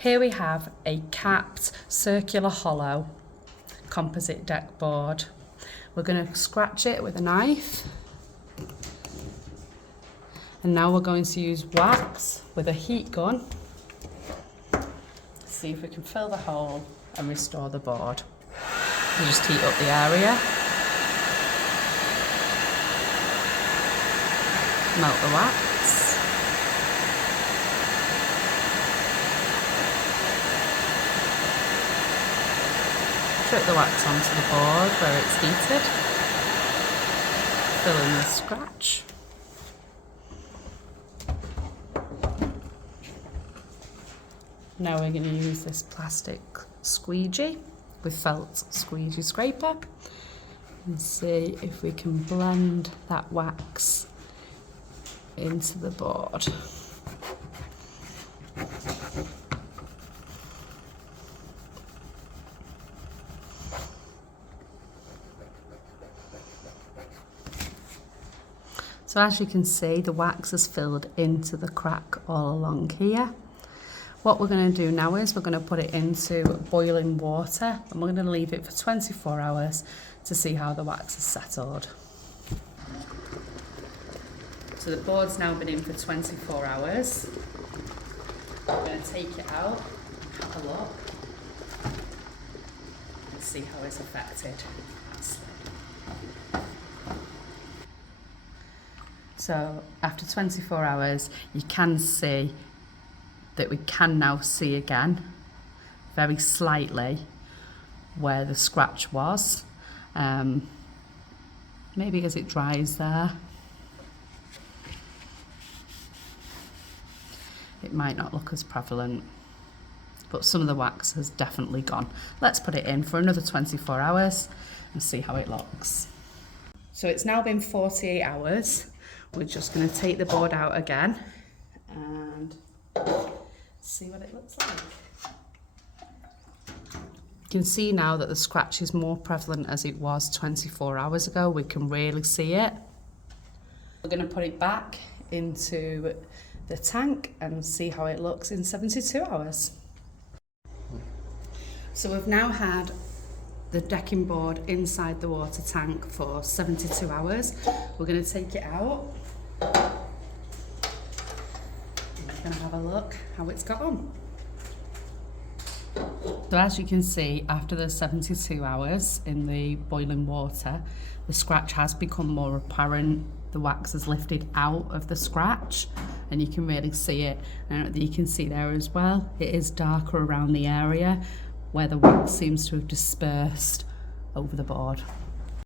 Here we have a capped circular hollow composite deck board. We're going to scratch it with a knife. And now we're going to use wax with a heat gun. See if we can fill the hole and restore the board. You just heat up the area. Melt the wax. Drip the wax onto the board where it's heated. Fill in the scratch. Now we're going to use this plastic squeegee with felt squeegee scraper and see if we can blend that wax into the board. So as you can see, the wax has filled into the crack all along here. What we're going to do now is we're going to put it into boiling water and we're going to leave it for 24 hours to see how the wax has settled. So the board's now been in for 24 hours. We're going to take it out, have a look and see how it's affected. So after 24 hours, you can see that we can now see again, very slightly, where the scratch was. Maybe as it dries there, it might not look as prevalent, but some of the wax has definitely gone. Let's put it in for another 24 hours and see how it looks. So it's now been 48 hours. We're just going to take the board out again and see what it looks like. You can see now that the scratch is more prevalent as it was 24 hours ago. We can really see it. We're going to put it back into the tank and see how it looks in 72 hours. So we've now had the decking board inside the water tank for 72 hours. We're going to take it out. We're going to have a look how it's got on. So as you can see, after the 72 hours in the boiling water, the scratch has become more apparent. The wax has lifted out of the scratch and you can really see it. And you can see there as well, it is darker around the area where the wax seems to have dispersed over the board.